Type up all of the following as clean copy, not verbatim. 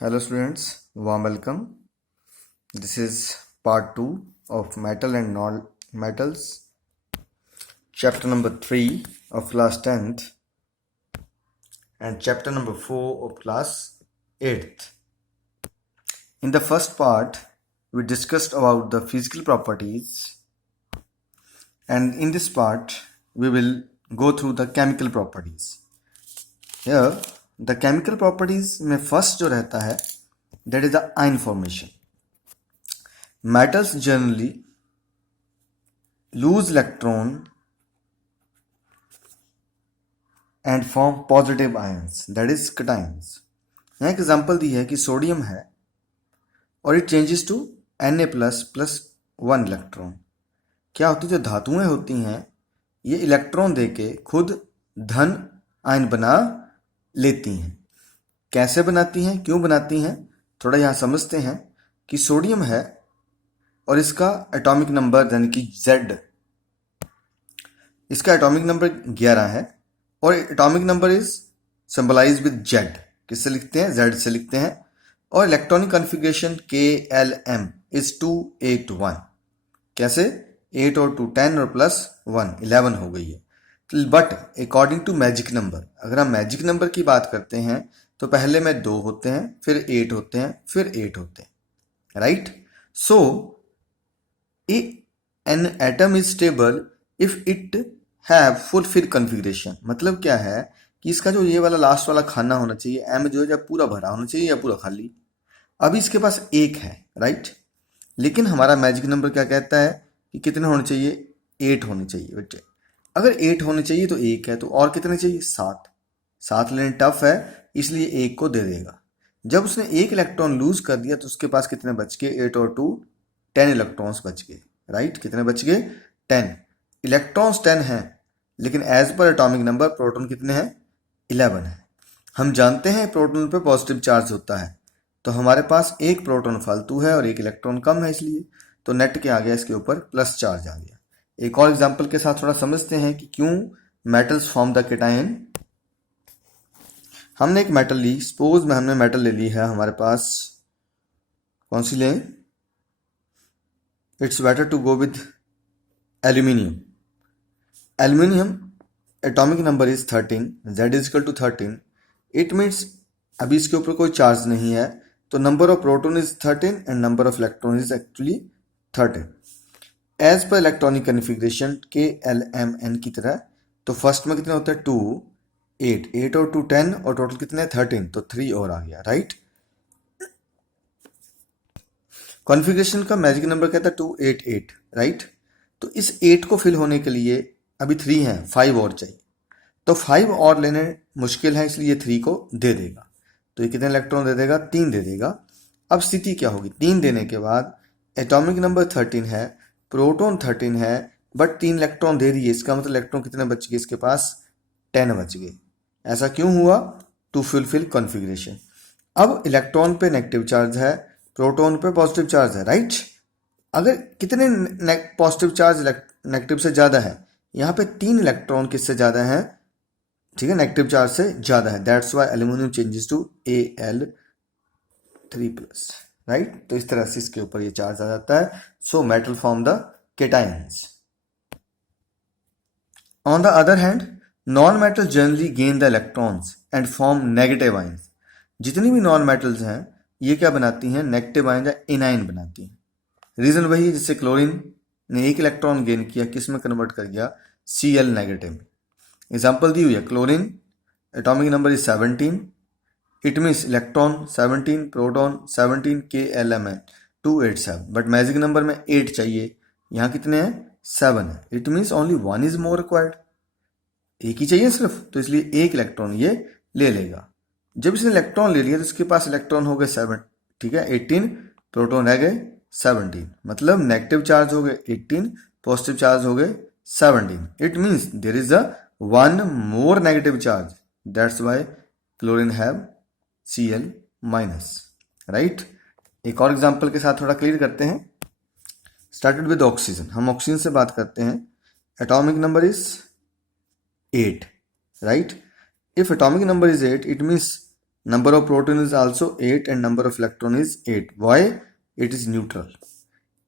Hello students, warm welcome. This is part 2 of Metal and Non-Metals, chapter number 3 of class 10th and chapter number 4 of class 8th. In the first part, we discussed about the physical properties, and in this part, we will go through the chemical properties. Here, the chemical properties में first जो रहता है, that is the ion formation. Metals generally lose electron and form positive ions, that is cations. यहाँ एक example दी है कि sodium है और it changes to Na plus plus 1 electron. क्या होती है, जो धातुएं होती हैं ये इलेक्ट्रॉन देके खुद धन आयन बना लेती हैं. कैसे बनाती हैं, क्यों बनाती हैं, थोड़ा यहाँ समझते हैं कि सोडियम है और इसका एटॉमिक नंबर यानी कि Z, इसका एटॉमिक नंबर 11 है और atomic number is symbolize with Z. किससे लिखते हैं, Z से लिखते हैं. और इलेक्ट्रॉनिक कॉन्फ़िगरेशन KLM इज 281. कैसे, 8 और 2 10 और प्लस 1 11 हो गई है. But according to magic number, अगर हम मैजिक नंबर की बात करते हैं तो पहले में 2 होते हैं, फिर 8 होते हैं, फिर 8 होते हैं, right. So an atom is stable if it have fulfil configuration. मतलब क्या है कि इसका जो ये वाला लास्ट वाला खाना होना चाहिए, एम जो है जब पूरा भरा होना चाहिए या पूरा खाली. अभी इसके पास 1 है, राइट. लेकिन हमारा मैजिक नंबर क्या कहता है कि कितने होने चाहिए, 8 होने चाहिए बेटे. अगर 8 होने चाहिए तो 1 है, तो और कितने चाहिए, 7. 7 लेने टफ है, इसलिए 1 को दे देगा. जब उसने 1 इलेक्ट्रॉन लूज कर दिया तो उसके पास कितने बच गए, 8 और 2 10 इलेक्ट्रॉन्स बच गए, राइट. कितने बच गए, 10. इलेक्ट्रॉन्स 10 हैं, लेकिन as per atomic number proton कितने हैं, 11 है. हम जानते हैं प्रोटॉन पे पॉजिटिव चार्ज होता है, तो हमारे पास 1 प्रोटॉन फालतू है और 1 इलेक्ट्रॉन कम है, इसलिए तो नेट के आ गया इसके ऊपर प्लस चार्ज आ गया. एक और एग्जांपल के साथ थोड़ा समझते हैं कि क्यों मेटल्स फॉर्म द केटायन. हमने एक मेटल ली, सपोज में हमने मेटल ले ली है, हमारे पास कौन सी लें, it's better to go with aluminium. Aluminium atomic number is 13, Z is equal to 13. It means अभी इसके ऊपर कोई चार्ज नहीं है, तो number of proton is 13 and number of electron is actually 13. As per electronic configuration KLMN की तरह, तो फर्स्ट में कितने होते हैं, 2 8 8 और 2 10 और टोटल कितने 13, तो 3 और आ गया, राइट. कॉन्फ़िगरेशन का मैजिक नंबर कहता है 288, राइट. तो इस 8 को फिल होने के लिए अभी 3 है, 5 और चाहिए, तो 5 और लेने मुश्किल है, इसलिए 3 को दे देगा. तो ये कितने इलेक्ट्रॉन दे देगा, 3 दे देगा. अब स्थिति क्या होगी, 3 देने के बाद एटॉमिक नंबर 13 है, प्रोटॉन 13 है, बट 3 इलेक्ट्रॉन दे दिए, इसका मतलब इलेक्ट्रॉन कितने बच गए, इसके पास 10 बच गए. ऐसा क्यों हुआ, टू फुलफिल कॉन्फ़िगरेशन. अब इलेक्ट्रॉन पे नेगेटिव चार्ज है, प्रोटॉन पे पॉजिटिव चार्ज है, राइट. अगर कितने पॉजिटिव चार्ज नेगेटिव से ज़्यादा है, यहाँ पे 3 इलेक्ट्रॉन किससे ज़्यादा है, ठीक है, नेगेटिव चार्ज से ज़्यादा है. That's why aluminium changes to Al3+, right. तो इस तरह से इसके ऊपर ये चार्ज आ जाता है. So metal form the cations. On the other hand, non metal generally gain the electrons and form negative ions. जितनी भी नॉन मेटल्स हैं ये क्या बनाती हैं, नेगेटिव आयन या इनाइन बनाती हैं. रीजन वही है जिससे क्लोरीन ने 1 इलेक्ट्रॉन गेन किया, किस में कन्वर्ट कर गया, Cl नेगेटिव में. एग्जाम्पल दी हुई है, chlorine atomic number is 17, it means electron 17, proton 17, KLM है 287, बट मैजिक नंबर में 8 चाहिए, यहाँ कितने हैं, 7 है. It means only 1 is more required, एक ही चाहिए सिर्फ, तो इसलिए 1 इलेक्ट्रॉन ये ले लेगा. जब इसने इलेक्ट्रॉन ले लिया तो इसके पास इलेक्ट्रॉन हो गए 7, ठीक है, 18, प्रोटॉन रह गए 17, मतलब नेगेटिव चार्ज हो गए 18, पॉजिटिव चार्ज हो गए 17. It means there is a 1 more negative charge, that's why chlorine have Cl minus, right. एक और एग्जांपल के साथ थोड़ा क्लियर करते हैं. स्टार्टेड विद ऑक्सीजन, हम ऑक्सीजन से बात करते हैं. Atomic number is 8, right. If atomic number is 8, it means Number of proton is also 8 and number of electron is 8. Why? It is neutral.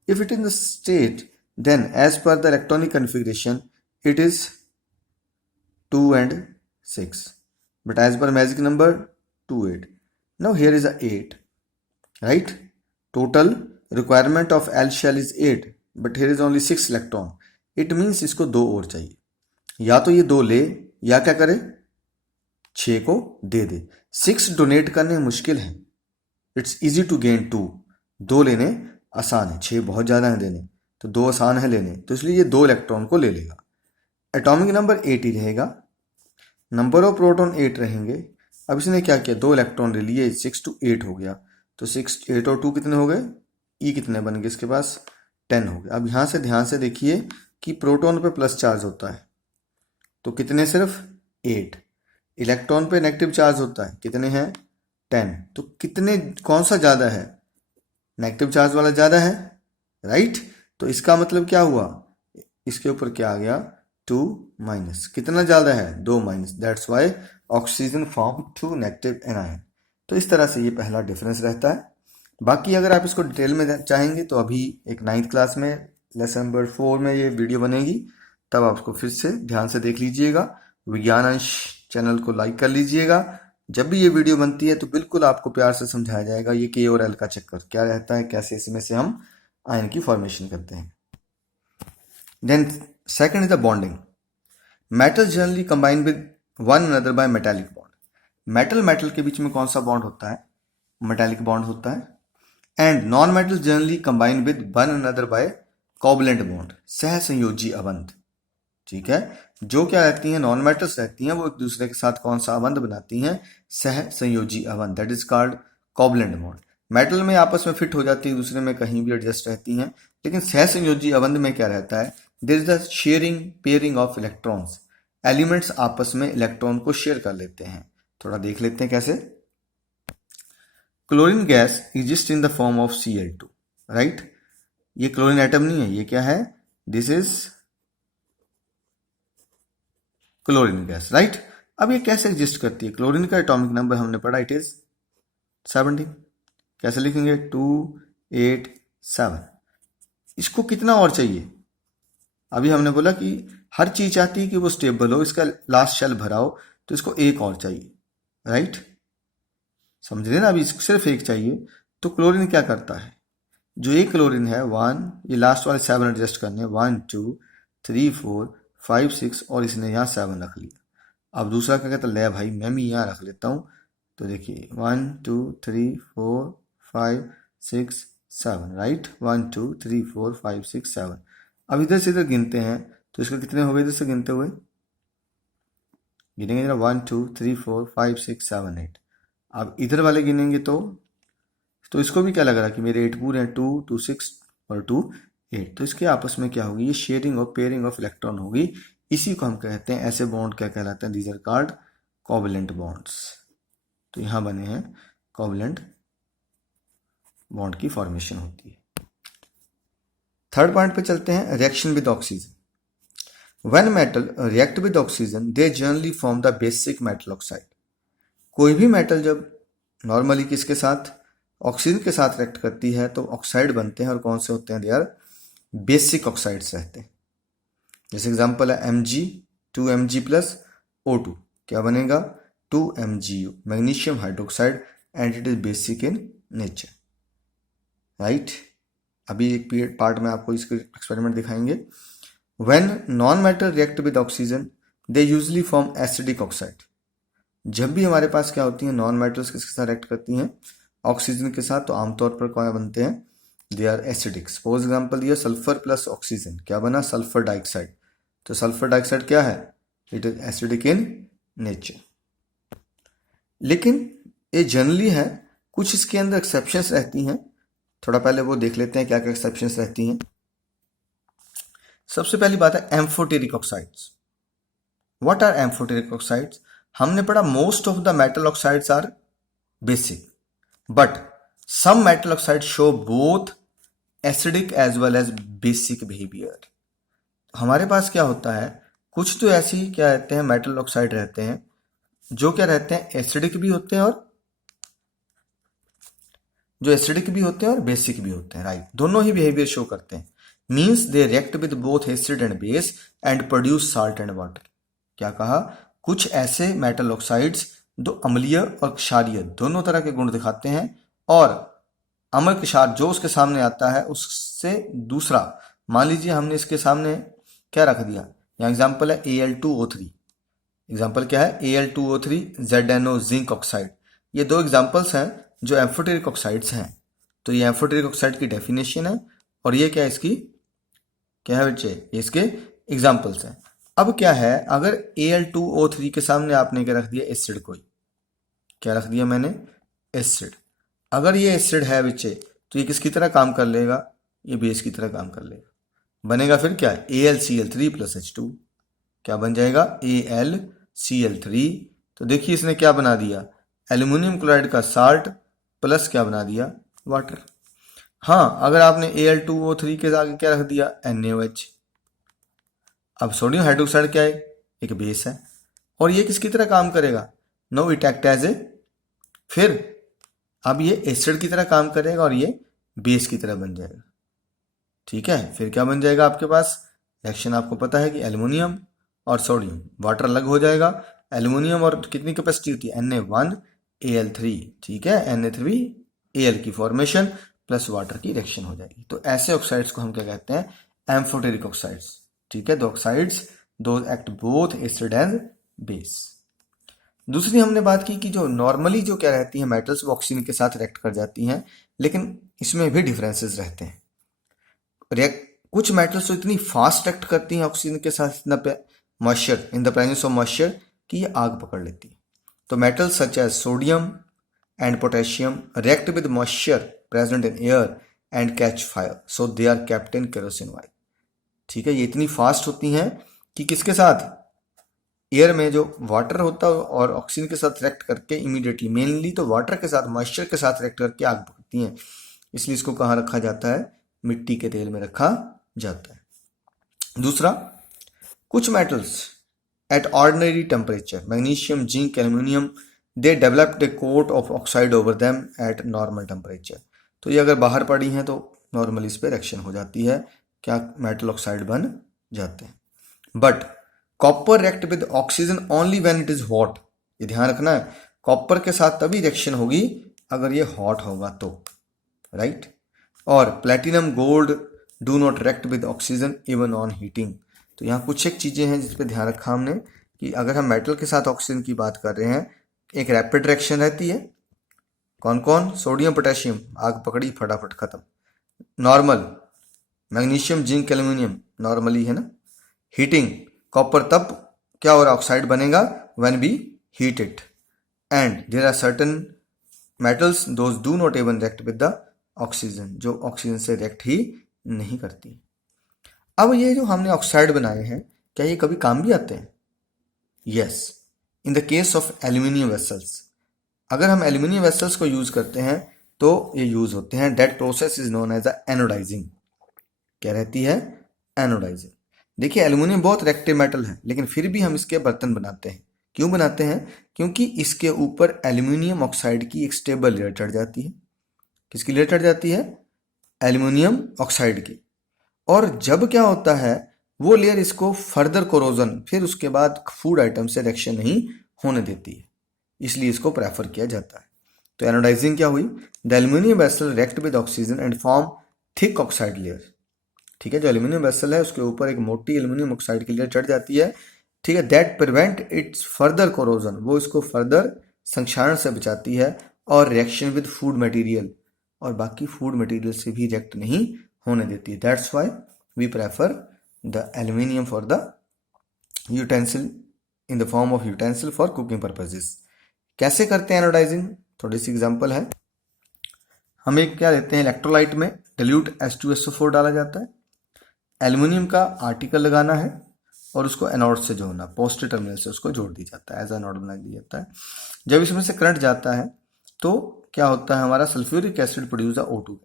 If it is in the state, then as per the electronic configuration, it is 2 and 6. But as per magic number, 2, 8. Now here is a 8, right? Total requirement of L shell is 8, but here is only 6 electron. It means इसको 2 और चाहिए. या तो ये 2 ले या क्या करे, 6 को दे दे. 6 डोनेट करने मुश्किल है. It's easy to gain 2. 2 लेने आसान है, 6 बहुत ज़्यादा है देने, तो 2 आसान है लेने, तो इसलिए ये 2 इलेक्ट्रॉन को ले लेगा. एटॉमिक नंबर 8 ही रहेगा, नंबर ऑफ प्रोटॉन 8 रहेंगे. अब इसने क्या किया, 2 इलेक्ट्रॉन ले लिए, 6 to 8 हो गया. तो 6, 8 और 2 कितने हो गए, ई कितने बन गए इसके पास, 10 हो गए. अब यहाँ से ध्यान से देखिए कि प्रोटॉन पे प्लस चार्ज होता है, तो कितने, सिर्फ 8. इलेक्ट्रॉन पे नेगेटिव चार्ज होता है, कितने हैं, 10. तो कितने, कौन सा ज़्यादा है, नेगेटिव चार्ज वाला ज़्यादा है, राइट. तो इसका मतलब क्या हुआ, इसके ऊपर क्या आ गया, 2 माइनस. कितना ज़्यादा है, 2 minus. That's why oxygen form 2 negative anion. तो इस तरह से ये पहला डिफरेंस रहता है. बाकी अगर आप इसको डिटेल में चाहेंगे तो अभी एक 9th क्लास में लेसन नंबर 4 में ये वीडियो बनेगी, तब आप उसको फिर से ध्यान से देख लीजिएगा. विज्ञान अंश चैनल को लाइक कर लीजिएगा. जब भी ये वीडियो बनती है तो बिल्कुल आपको प्यार से समझाया जाएगा ये के और एल का चक्कर क्या रहता है, कैसे इसमें से हम आयन की फॉर्मेशन करते हैं. Then second is the bonding. Metal generally combine with one another by metallic bond. Metal metal के बीच में कौन सा बॉन्ड होता है, मेटालिक बॉन्ड होता है. And non metal generally combine with one another bye covalent bond, सह संयोजी अबंध. ठीक है, जो क्या रहती हैं, नॉन मेटल्स रहती हैं, वो एक दूसरे के साथ कौन सा अबंध बनाती हैं, सह संयोजी अबंध. That is called covalent bond. Metal में आपस में फिट हो जाती है, दूसरे में कहीं भी एडजस्ट रहती हैं, लेकिन सह संयोजी अबंध में क्या रहता है, there is the sharing pairing of electrons. Elements आपस में इलेक्ट्रॉन को शेयर कर लेते हैं. थोड़ा देख लेते हैं कैसे. Chlorine gas exist in the form of Cl2, right. ये क्लोरीन एटम नहीं है, ये क्या है, this is chlorine gas, right. अब ये कैसे एग्जिस्ट करती है, क्लोरीन का एटॉमिक नंबर हमने पढ़ा, इट इज 17. कैसे लिखेंगे, 2, 8, 7. इसको कितना और चाहिए, अभी हमने बोला कि हर चीज चाहती है कि वो स्टेबल हो, इसका लास्ट शेल भरा हो, तो इसको एक और चाहिए, राइट. समझ रहे ना, अभी इसको सिर्फ एक चाहिए. तो क्लोरीन क्या करता है, जो एक क्लोरीन है 1, ये लास्ट वाले 7 एडजस्ट करने, 1, 2, 3, 4, 5, 6 और इसने यहाँ 7 रख लिया. अब दूसरा क्या कहता है, ले भाई मैं भी यहाँ रख लेता हूँ. तो देखिए 1, 2, 3, 4, 5, 6, 7, राइट. 1, 2, 3, 4, 5, 6, 7. अब इधर से इधर गिनते हैं तो इसका कितने हो गए, इधर से गिनते हुए गिनेंगे जरा, 1, 2, 3, 4, 5, 6, 7, 8. अब इधर वाले गिनेंगे तो इसको भी क्या लग रहा है कि मेरे 8 पूरे हैं, 2, 2, 6 और 2, 8. तो इसके आपस में क्या होगी, ये शेयरिंग और पेयरिंग ऑफ इलेक्ट्रॉन होगी. इसी को हम कहते हैं, ऐसे बॉन्ड क्या कहलाते हैं, these are called covalent bonds. तो यहाँ बने हैं कोवलेंट बॉन्ड की फॉर्मेशन होती है. थर्ड पॉइंट पे चलते हैं, reaction with oxygen. When metal react with oxygen they generally form the basic metal oxide. कोई भी मेटल जब नॉर्मली किसके साथ, ऑक्सीजन के साथ रिएक्ट करती है तो ऑक्साइड बनते हैं, और कौन से होते हैं, दे आर बेसिक ऑक्साइड्स रहते हैं. जैसे एग्जांपल है Mg 2Mg प्लस O2, क्या बनेगा, 2MgU, magnesium hydroxide, and it is basic in nature, right. अभी एक पार्ट में आपको इसके एक्सपेरिमेंट दिखाएंगे. When non metal react with oxygen they usually form acidic oxide. जब भी हमारे पास क्या होती है, नॉन मेटल्स किसके साथ रिएक्ट करती हैं, ऑक्सीजन के साथ, तो आमतौर पर क्या बनते हैं, they are acidic. Suppose example दिया, सल्फर प्लस ऑक्सीजन, क्या बना, सल्फर डाइऑक्साइड. तो सल्फर डाइऑक्साइड क्या है, it is acidic in nature. लेकिन ये जनरली है, कुछ इसके अंदर एक्सेप्शंस रहती हैं. थोड़ा पहले वो देख लेते हैं क्या क्या एक्सेप्शंस रहती हैं. सबसे पहली बात है amphoteric oxides. What are amphoteric oxides, हमने पढ़ा most of the metal oxides are basic, but some metal oxide show both acidic as well as basic behaviour. हमारे पास क्या होता है, कुछ तो ऐसी क्या रहते हैं, मेटल ऑक्साइड रहते हैं जो क्या रहते हैं, एसिडिक भी होते हैं और जो एसिडिक भी होते हैं और बेसिक भी होते हैं, राइट, दोनों ही बिहेवियर शो करते हैं। Means they react with both acid and base and produce salt and water. क्या कहा, कुछ ऐसे मेटल ऑक्साइड्स जो अम्लीय और क्षारीय दोनों तरह के गुण दिखाते हैं, और अम्ल क्षार जो उसके सामने आता है उससे दूसरा, मान लीजिए हमने इसके सामने क्या रख दिया, यहाँ एग्जाम्पल है Al2O3। एग्जाम्पल क्या है, Al2O3, ZnO जिंक ऑक्साइड। ये दो एग्जाम्पल्स हैं जो एम्फोटेरिक ऑक्साइड्स हैं। तो ये एम्फोटेरिक ऑक्साइड की डेफिनेशन है, और ये क्या है, इसकी क्या है बच्चे, ये इसके एग्जाम्पल्स हैं। अब क्या है, अगर Al2O3 के सामने आपने क्या रख दिया, एसिड, कोई क्या रख दिया मैंने, एसिड। अगर ये एसिड है बच्चे तो ये किसकी तरह काम कर लेगा, ये बेस की तरह काम कर लेगा। बनेगा फिर क्या है, AlCl3 + H2। क्या बन जाएगा, AlCl3। तो देखिए इसने क्या बना दिया, एल्यूमिनियम क्लोराइड का साल्ट प्लस क्या बना दिया, वाटर। हाँ, अगर आपने Al2O3 के आगे क्या रख दिया, NaOH। अब सोडियम हाइड्रोक्साइड क्या है, एक बेस है, और ये किसकी तरह काम करेगा, no it act as a, फिर अब ये एसिड की तरह काम करेगा और ये बेस की तरह बन जाएगा। ठीक है, फिर क्या बन जाएगा आपके पास, रिएक्शन आपको पता है कि एल्युमिनियम और सोडियम, वाटर अलग हो जाएगा। एल्युमिनियम और कितनी कैपेसिटी होती है, Na1Al3, ठीक है, Na3Al की फॉर्मेशन प्लस वाटर की रिएक्शन हो जाएगी। तो ऐसे ऑक्साइड्स को हम क्या कहते हैं, एम्फोटेरिक ऑक्साइड्स। ठीक है, द ऑक्साइड्स दो act both acid and base. दूसरी हमने बात की कि जो नॉर्मली जो क्या रहती है मेटल्स, वो ऑक्सीजन के साथ रिएक्ट कर जाती हैं, लेकिन इसमें भी डिफरेंसेस रहते हैं। कुछ मेटल्स तो इतनी फास्ट रिएक्ट करती हैं ऑक्सीजन के साथ moisture, in the presence of moisture, कि ये आग पकड़ लेती है। तो metals such as sodium and potassium react with moisture present in air and catch fire, so they are kept in kerosene oil. ठीक है, ये इतनी फास्ट होती हैं कि किसके साथ, एयर में जो वाटर होता है और ऑक्सीजन के साथ रिएक्ट करके इमीडिएटली, मेनली तो वाटर के साथ, मॉइस्चर के साथ रिएक्ट करके आग पकड़ती हैं। इसलिए इसको कहाँ रखा जाता है, मिट्टी के तेल में रखा जाता है। दूसरा, कुछ metals at ordinary temperature, magnesium, zinc, aluminium, they developed a coat of oxide over them at normal temperature. तो ये अगर बाहर पड़ी हैं तो नॉर्मली इस पर रिएक्शन हो जाती है, क्या मेटल ऑक्साइड बन जाते हैं। But copper react with oxygen only when it is hot. ये ध्यान रखना है, कॉपर के साथ तभी रिएक्शन होगी अगर ये हॉट होगा तो, राइट। और platinum, gold do not react with oxygen even on heating. तो यहाँ कुछ एक चीजें हैं जिस पे ध्यान रखा हमने कि अगर हम मेटल के साथ ऑक्सीजन की बात कर रहे हैं, एक रैपिड रिएक्शन रहती है, कौन कौन, सोडियम पोटेशियम, आग पकड़ी फटाफट खत्म। Normal, magnesium, zinc, aluminium, normally है ना। हीटिंग, कॉपर तब क्या हो रहा, ऑक्साइड बनेगा when we heat it. And there are certain metals those do not even react with the oxygen, जो ऑक्सीजन से रिएक्ट ही नहीं करती। अब ये जो हमने ऑक्साइड बनाए हैं, क्या ये कभी काम भी आते हैं? Yes, in the case of aluminium vessels. अगर हम एल्यूमिनियम वेसल्स को यूज करते हैं तो ये यूज होते हैं। That process is known as anodizing. क्या रहती है, एनोडाइजिंग। देखिए एल्यूमिनियम बहुत रिएक्टिव मेटल है, लेकिन फिर भी हम इसके बर्तन बनाते हैं। क्यों बनाते हैं? क्योंकि इसके ऊपर एल्यूमिनियम ऑक्साइड की एक स्टेबल लेयर चढ़ जाती है। किसकी लेयर चढ़ जाती है? एल्यूमिनियम ऑक्साइड की। और जब क्या होता है, वो लेयर इसको फर्दर कोरोजन, फिर उसके बाद फूड आइटम से रिएक्शन नहीं होने देती है, इसलिए इसको प्रेफर किया जाता है। तो एनोडाइजिंग क्या हुई? The aluminium vessel react with oxygen and form thick oxide layer. ठीक है, जो एल्यूमिनियम वेसल है उसके ऊपर एक मोटी एल्यूमिनियम ऑक्साइड की लेयर चढ़ जाती है। ठीक है, that prevent it's further corrosion, वो इसको फर्दर संक्षारण से बचाती है और रिएक्शन विद फूड मटेरियल, और बाकी फूड मटेरियल से भी रिएक्ट नहीं होने देती है। That's why we prefer the aluminium for the utensil, in the form of utensil for cooking purposes. कैसे करते हैं एनोडाइजिंग? थोड़ी सी एग्जांपल है। हम एक क्या लेते हैं, इलेक्ट्रोलाइट में डिल्यूट H2SO4 डाला जाता है। एल्यूमिनियम का आर्टिकल लगाना है और उसको एनोड से जोड़ना, पॉजिटिव टर्मिनल से उसको जोड़ दिया जाता है, एज एनोड बना दिया जाता है। जब इसमें से करंट जाता है तो क्या होता है, हमारा sulphuric acid produce O2,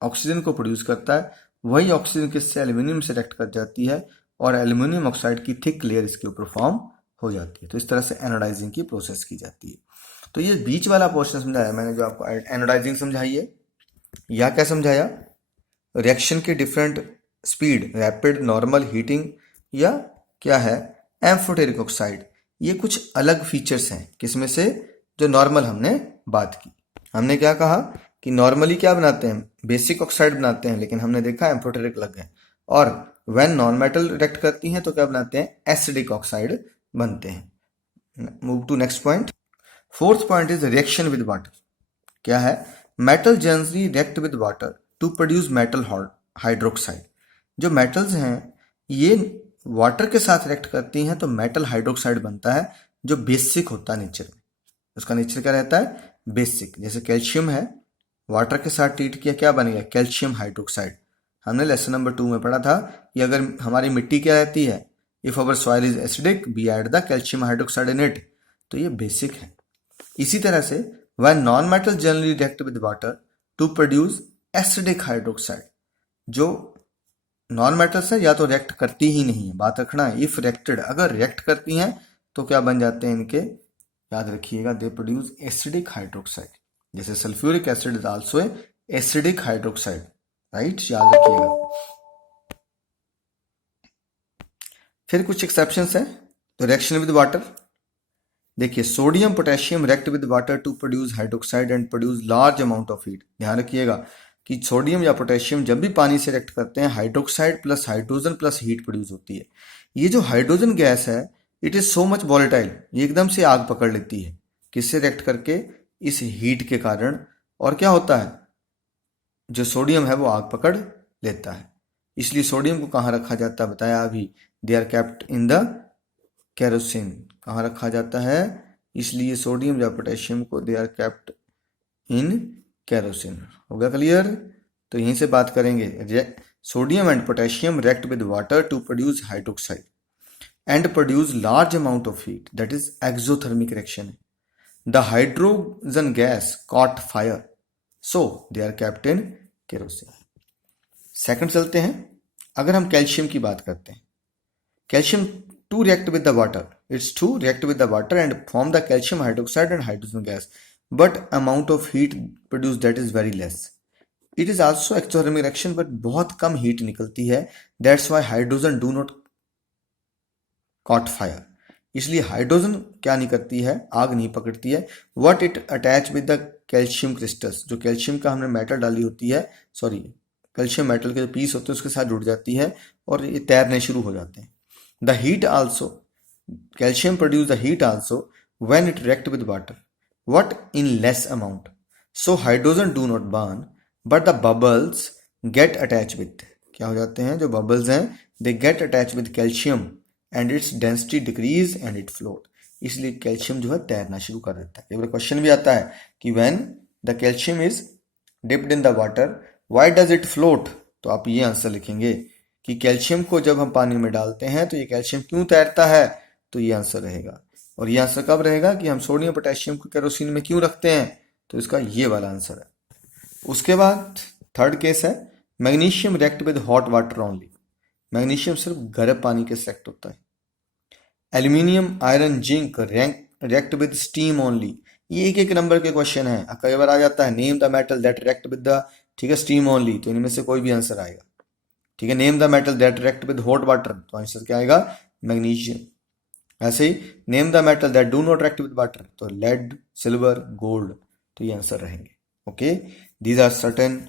oxygen को प्रोड्यूस करता है। वही ऑक्सीजन किससे, एल्यूमिनियम से रिएक्ट कर जाती है और एल्यूमिनियम ऑक्साइड की थिक लेयर इसके ऊपर फॉर्म हो जाती है। तो इस तरह से एनोडाइजिंग की प्रोसेस की जाती है। तो ये बीच वाला पोर्शन समझाया मैंने, जो आपको एनोडाइजिंग समझाई है, या क्या समझाया, रिएक्शन की different speed, rapid, normal, heating, या क्या है एम्फोटेरिक ऑक्साइड, ये कुछ अलग फीचर्स हैं। किसमें से, जो नॉर्मल हमने बात की। हमने क्या कहा कि नॉर्मली क्या बनाते हैं, बेसिक ऑक्साइड बनाते हैं, लेकिन हमने देखा एम्फोटेरिक लग गए। और व्हेन नॉन मेटल रिएक्ट करती हैं तो क्या बनाते हैं, एसिडिक ऑक्साइड बनते हैं। Move to next point. Fourth point is reaction with water. क्या है, metal generally react with water to produce metal hydroxide. जो मेटल्स हैं ये वाटर के साथ रिएक्ट करती हैं तो मेटल हाइड्रोक्साइड बनता है, जो बेसिक होता है नेचर में। उसका नेचर क्या रहता है, बेसिक। जैसे कैल्शियम है, वाटर के साथ ट्रीट किया, क्या बनेगा, कैल्शियम हाइड्रोक्साइड। हमने लेसन नंबर 2 में पढ़ा था कि अगर हमारी मिट्टी क्या रहती है, if our soil is acidic we add the calcium hydroxide in it, तो ये बेसिक है। इसी तरह से when non-metal generally react with water to produce acidic hydroxide, जो नॉन मेटल्स है या तो रिएक्ट करती ही नहीं है, बात रखना है, इफ रिएक्टेड, अगर रिएक्ट करती हैं तो क्या बन जाते हैं इनके, याद रखिएगा, दे प्रोड्यूस एसिडिक हाइड्रोक्साइड। जैसे sulphuric acid is also acidic hydroxide, right, याद रखिएगा। फिर कुछ एक्सेप्शंस हैं। तो रिएक्शन विद वाटर, देखिए sodium potassium react with water to produce hydroxide and produce large amount of heat. ध्यान रखिएगा कि सोडियम या पोटेशियम जब भी पानी से रिएक्ट करते हैं, hydroxide plus hydrogen plus heat produce होती है। ये जो हाइड्रोजन गैस है it is so much volatile, ये एकदम से आग पकड़ लेती है, किससे रिएक्ट करके, इस हीट के कारण। और क्या होता है, जो सोडियम है वो आग पकड़ लेता है। इसलिए सोडियम को कहाँ रखा जाता है, बताया अभी, they are kept in the kerosene. कहाँ रखा जाता है, इसलिए सोडियम या पोटेशियम को they are kept in kerosene. हो गया क्लियर। तो यहीं से बात करेंगे, sodium and potassium react with water to produce hydroxide and produce large amount of heat, that is exothermic reaction. The hydrogen gas caught fire so they are kept in kerosene. Second चलते हैं। अगर हम calcium की बात करते हैं, calcium to react with the water, it's to react with the water and form the calcium hydroxide and hydrogen gas, but amount of heat produced that is very less. It is also exothermic reaction but बहुत कम heat निकलती है, that's why hydrogen do not caught fire. इसलिए hydrogen क्या नहीं करती है, आग नहीं पकड़ती है। What it attach with the calcium crystals, जो कैल्शियम का हमने मेटल डाली होती है, सॉरी कैल्शियम मेटल के जो पीस होते हैं उसके साथ जुड़ जाती है और ये तैरने शुरू हो जाते हैं। The heat also, calcium produce the heat also when it react with water. What? In less amount. So hydrogen do not burn, but the bubbles get attached with. क्या हो जाते हैं, जो bubbles हैं, they get attached with calcium and its density decrease and it float. इसलिए calcium जो है तैरना शुरू कर देता है। एक बार क्वेश्चन भी आता है कि when the calcium is dipped in the water, why does it float? तो आप ये आंसर लिखेंगे कि कैल्शियम को जब हम पानी में डालते हैं तो ये कैल्शियम क्यों तैरता है, तो ये आंसर रहेगा। और ये आंसर कब रहेगा कि हम सोडियम पोटेशियम को केरोसिन में क्यों रखते हैं, तो इसका ये वाला आंसर है। उसके बाद थर्ड केस है, magnesium react with hot water only. Magnesium सिर्फ गर्म पानी के से रिएक्ट होता है। Aluminium, iron, zinc react with steam only. ये एक एक नंबर के क्वेश्चन है, कई बार आ जाता है name the metal that react with the, ठीक है, स्टीम ओनली, तो इनमें से कोई भी आंसर आएगा। ठीक है, name the metal that react with hot water, तो आंसर क्या आएगा, मैग्नीशियम। ऐसे ही name the metal that do not react with water, तो लेड, सिल्वर, गोल्ड, तो ये आंसर रहेंगे। Okay, these are certain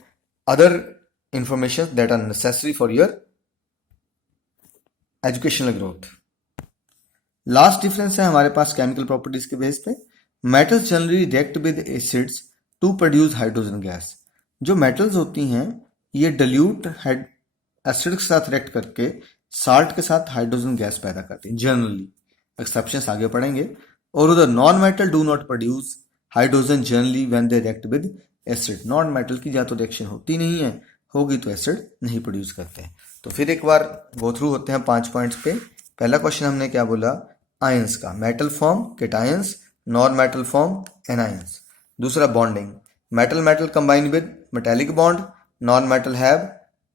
other information that are necessary for your educational growth. Last difference है हमारे पास केमिकल प्रॉपर्टीज के बेस पे। Metals generally react with acids to produce hydrogen gas. जो metals होती हैं ये डिल्यूट एसिड के साथ रिएक्ट करके साल्ट के साथ हाइड्रोजन गैस पैदा करती है जनरली, एक्सेप्शंस आगे पढ़ेंगे। और उधर non metal do not produce hydrogen generally when they react with acid. Non metal की या तो रिएक्शन होती नहीं है, होगी तो एसिड नहीं प्रोड्यूस करते हैं। तो फिर एक बार गो थ्रू होते हैं 5 पॉइंट्स पे। पहला क्वेश्चन हमने क्या बोला, आयंस का, metal form cations, non metal form anions. दूसरा bonding, metal metal combine with metallic bond, non metal have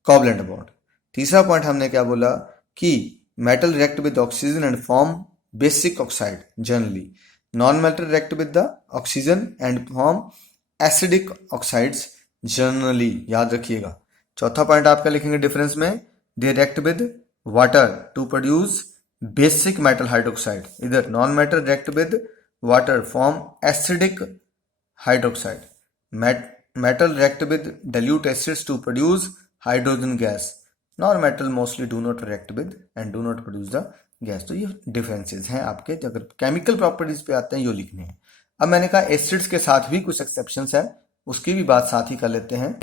covalent bond. तीसरा पॉइंट हमने क्या बोला कि metal react with oxygen and form basic oxide generally, non metal react with the oxygen and form acidic oxides generally, याद रखिएगा। चौथा point आपका लिखेंगे डिफरेंस में, they react with water to produce basic metal hydroxide. इधर non metal react with water form acidic hydroxide, metal react with dilute acids to produce hydrogen gas, nor metal mostly do not react with and do not produce the gas। तो ये differences हैं आपके, अगर chemical properties पे आते हैं ये लिखने हैं। अब मैंने कहा एसिड्स के साथ भी कुछ एक्सेप्शंस है, उसकी भी बात साथ ही कर लेते हैं।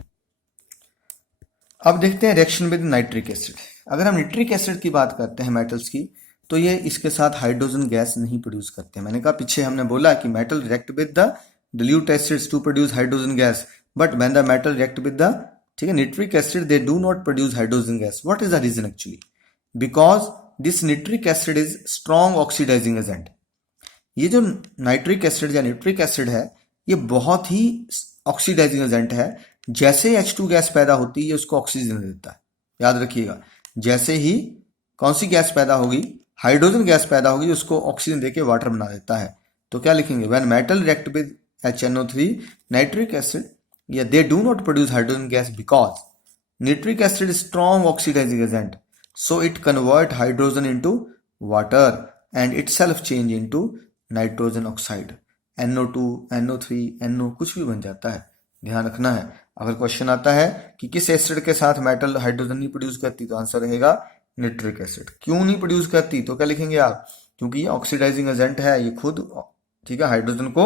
अब देखते हैं रिएक्शन विद नाइट्रिक एसिड। अगर हम नाइट्रिक एसिड की बात करते हैं मेटल्स की, तो ये इसके साथ हाइड्रोजन गैस नहीं प्रोड्यूस करते हैं। मैंने कहा पीछे हमने बोला कि metal react with the dilute acids to produce hydrogen gas, but when the metal react with the nitric acid they do not produce hydrogen gas। What is the reason actually? Because this nitric acid is strong oxidizing agent। ये जो nitric acid या nitric acid है ये बहुत ही oxidising agent है। जैसे H2 gas पैदा होती है उसको ऑक्सीजन देता है, याद रखिएगा। जैसे ही कौन सी गैस पैदा होगी, हाइड्रोजन गैस पैदा होगी, उसको ऑक्सीजन देके वाटर बना देता है। तो क्या लिखेंगे, when metal react with HNO3 nitric acid, yeah, they do not produce hydrogen gas because nitric acid is strong oxidizing agent, so it convert hydrogen into water and itself change into nitrogen oxide, NO2 NO3 NO कुछ भी बन जाता है, ध्यान रखना है। अगर question आता है कि किस एसिड के साथ मेटल हाइड्रोजन नहीं प्रोड्यूस करती, तो आंसर रहेगा निट्रिक एसिड। क्यों नहीं प्रोड्यूस करती, तो क्या लिखेंगे आप, क्योंकि ये ऑक्सीडाइजिंग एजेंट है, ये खुद ठीक है हाइड्रोजन को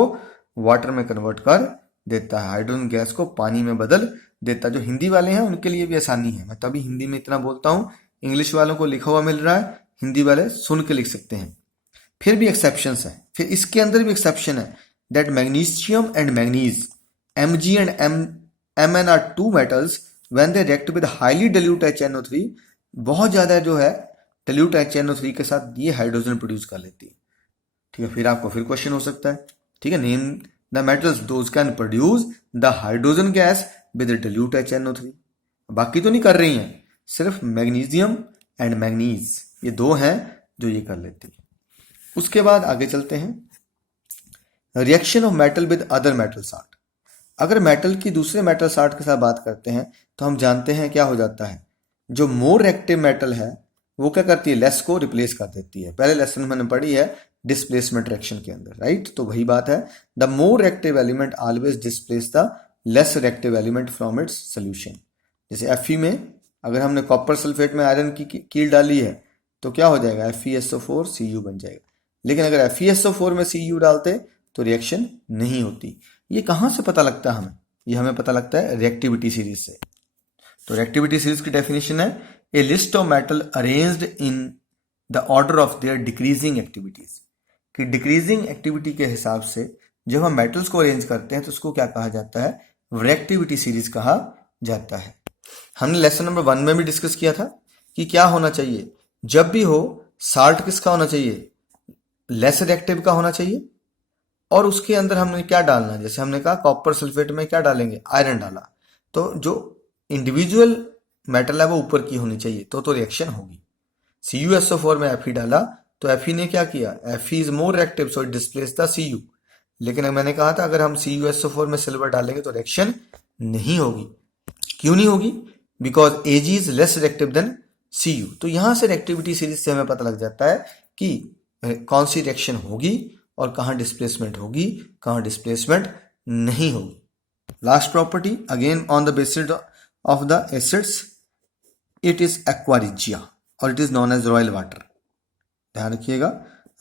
वाटर में कन्वर्ट कर देता है, हाइड्रोजन गैस को पानी में बदल देता है। जो हिंदी वाले हैं उनके लिए भी आसानी है, मैं तभी हिंदी में इतना बोलता हूँ, इंग्लिश वालों को लिखा हुआ मिल रहा है, हिंदी वाले सुन के लिख सकते हैं। फिर भी एक्सेप्शंस हैं, फिर इसके अंदर भी एक्सेप्शन है, that magnesium and manganese Mg and Mn are two metals when they react with highly dilute HNO3। बहुत ज्यादा जो है डाइल्यूट HNO3 के साथ ये हाइड्रोजन प्रोड्यूस कर लेती है। ठीक है, फिर आपको फिर क्वेश्चन हो सकता है, ठीक है, name the metals those can produce the hydrogen gas with dilute HNO3। बाकी तो नहीं कर रही हैं, सिर्फ मैग्नीशियम एंड मैग्नीज ये दो हैं जो ये कर लेती है। उसके बाद आगे चलते हैं, reaction of metal with other metal salt. अगर मेटल की दूसरे मेटल साल्ट के साथ बात करते हैं तो हम जानते हैं क्या हो जाता है, जो मोर रिएक्टिव मेटल है वो क्या करती है, लेस को रिप्लेस कर देती है। पहले लेसन में मैंने पढ़ी है डिस्प्लेसमेंट रिएक्शन के अंदर, राइट। तो वही बात है, the more reactive element always displace the less reactive element from its solution. जैसे Fe में अगर हमने कॉपर सल्फेट में आयरन की कील डाली है तो क्या हो जाएगा, FeSO4 Cu बन जाएगा। लेकिन अगर FeSO4 में Cu डालते तो रिएक्शन नहीं होती। ये कहाँ से पता लगता है हमें, ये हमें पता लगता है रिएक्टिविटी सीरीज से। तो रिएक्टिविटी सीरीज की डेफिनेशन है, a list of metal arranged in the order of their decreasing activities. कि डिक्रीजिंग एक्टिविटी के हिसाब से जब हम मेटल्स को अरेंज करते हैं तो उसको क्या कहा जाता है, रिएक्टिविटी सीरीज कहा जाता है। हमने लेसन नंबर 1 में भी डिस्कस किया था कि क्या होना चाहिए, जब भी हो साल्ट किसका होना चाहिए, लेस रिएक्टिव का होना चाहिए, और उसके अंदर हमने क्या डालना है, जैसे हमने कहा कॉपर सल्फेट में क्या डालेंगे, आयरन डाला, तो जो इंडिविजुअल मेटल है वो ऊपर की होनी चाहिए, तो रिएक्शन होगी। CuSO4 में Fe डाला तो Fe ने क्या किया, Fe is more reactive so it displace the Cu। लेकिन मैंने कहा था अगर हम CuSO4 में सिल्वर डालेंगे तो रिएक्शन नहीं होगी। क्यों नहीं होगी, because Ag is less reactive than Cu। तो यहां से रिएक्टिविटी सीरीज से हमें पता लग जाता है कि कौन सी रिएक्शन होगी और कहां डिस्प्लेसमेंट होगी, कहां डिस्प्लेसमेंट नहीं होगी। Last property again on the basis of the acids, it is aqua regia और it is known as royal water. ध्यान रखिएगा,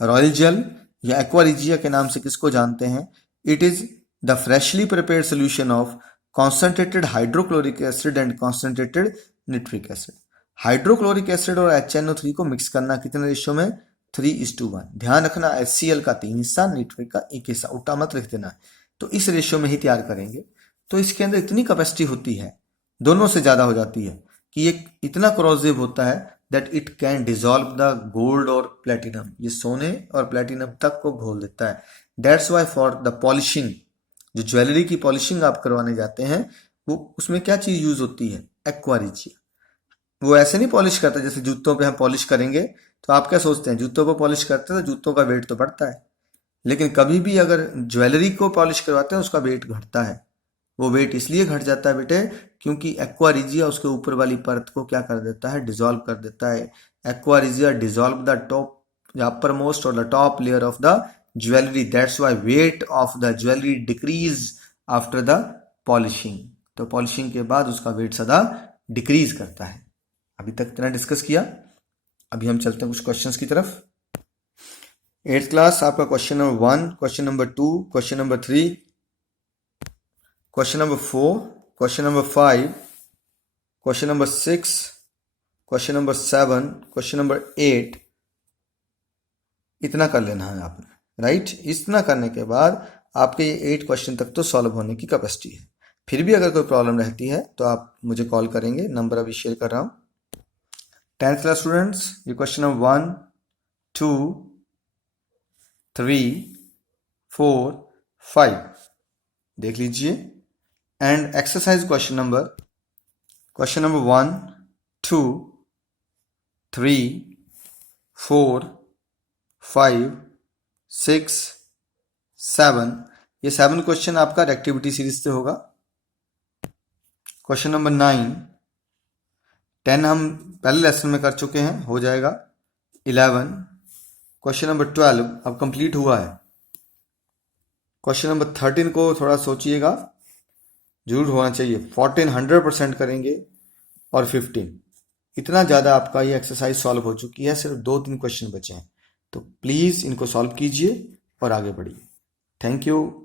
रॉयल जल या एक्वा रिजिया के नाम से किसको जानते हैं, it is the freshly prepared solution of concentrated hydrochloric acid and concentrated nitric acid. Hydrochloric acid और HNO3 को मिक्स करना कितने रेशियो में, 3:1। ध्यान रखना HCl का 3 हिस्सा, निट्रिक का 1 हिस्सा, उल्टा मत लिख देना। तो इस रेशियो में ही तैयार करेंगे। तो इसके अंदर इतनी कैपेसिटी होती है, दोनों से ज्यादा हो जाती है, कि ये इतना करोसिव होता है that it can dissolve the gold और प्लेटिनम। ये सोने और प्लेटिनम तक को घोल देता है। That's Y for the polishing, जो ज्वेलरी की पॉलिशिंग आप करवाने जाते हैं वो उसमें क्या चीज यूज होती है, एक्वा रिजिया। वो ऐसे नहीं पॉलिश करता जैसे जूतों पे हम पॉलिश करेंगे, तो आप क्या सोचते हैं जूतों पर पॉलिश करते हैं तो जूतों का वेट तो बढ़ता है, लेकिन कभी भी अगर ज्वेलरी को पॉलिश करवाते हैं उसका वेट घटता है। वो वेट इसलिए घट जाता है बेटे क्योंकि एक्वा रिजिया उसके ऊपर वाली परत को क्या कर देता है, डिसॉल्व कर देता है। Aqua regia dissolve the top, the uppermost और the top layer of the jewellery, that's why weight of the jewellery decrease after the polishing. तो पॉलिशिंग के बाद उसका वेट सदा डिक्रीज करता है। अभी तक इतना डिस्कस किया, अभी हम चलते हैं कुछ क्वेश्चंस की तरफ। 8th क्लास आपका question number 1, question number 2, question number 3, question number 4, question number 5, question number 6, question number 7, question number 8, इतना कर लेना है आपने, राइट। इतना करने के बाद आपके ये 8 क्वेश्चन तक तो सॉल्व होने की कैपेसिटी है। फिर भी अगर कोई प्रॉब्लम रहती है तो आप मुझे कॉल करेंगे, नंबर अभी शेयर कर रहा हूँ। 10th क्लास स्टूडेंट्स, ये क्वेश्चन नंबर 1, 2, 3, 4, 5 देख लीजिए। एंड एक्सरसाइज क्वेश्चन नंबर 1, 2, 3, 4, 5, 6, 7, ये 7 क्वेश्चन आपका एक्टिविटी सीरीज से होगा। क्वेश्चन नंबर 9, 10 हम पहले लेसन में कर चुके हैं, हो जाएगा। 11, क्वेश्चन नंबर 12 अब कंप्लीट हुआ है। क्वेश्चन नंबर 13 को थोड़ा सोचिएगा, जरूर होना चाहिए। 14 100% करेंगे और 15 इतना ज़्यादा आपका ये एक्सरसाइज सॉल्व हो चुकी है, सिर्फ 2-3 क्वेश्चन बचे हैं। तो प्लीज़ इनको सॉल्व कीजिए और आगे बढ़िए। Thank you.